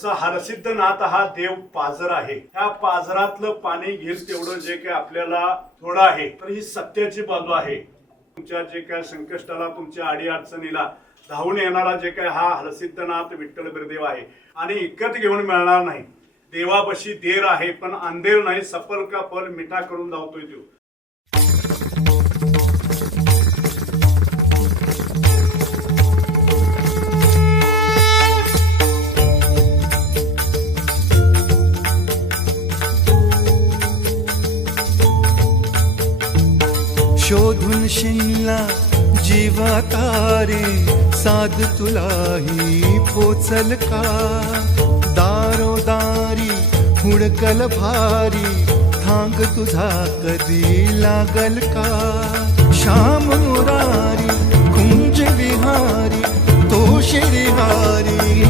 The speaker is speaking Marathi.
हरसिद्धनाथ हा देव पाझर आहे. ह्या पाझरातलं पाणी घेईल तेवढं जे काही आपल्याला थोडं आहे, तर ही सत्याची बाजू आहे. तुमच्या जे काय संकष्टाला, तुमच्या अडी अडचणीला धावून येणारा जे काय हा हरसिद्धनाथ विठ्ठल बिरदेव आहे. आणि इकत घेऊन मिळणार नाही. देवाबशी देर आहे पण अंधेर नाही, सफल का फल मिठा करून धावतोय तो. शोधून शिनला जीवा तारे, साध तुलाही पोचल का? दारोदारी हुडकल भारी, थांग तुझा कधी लागल का? श्याम मुरारी कुंज विहारी, तो श्रीहारी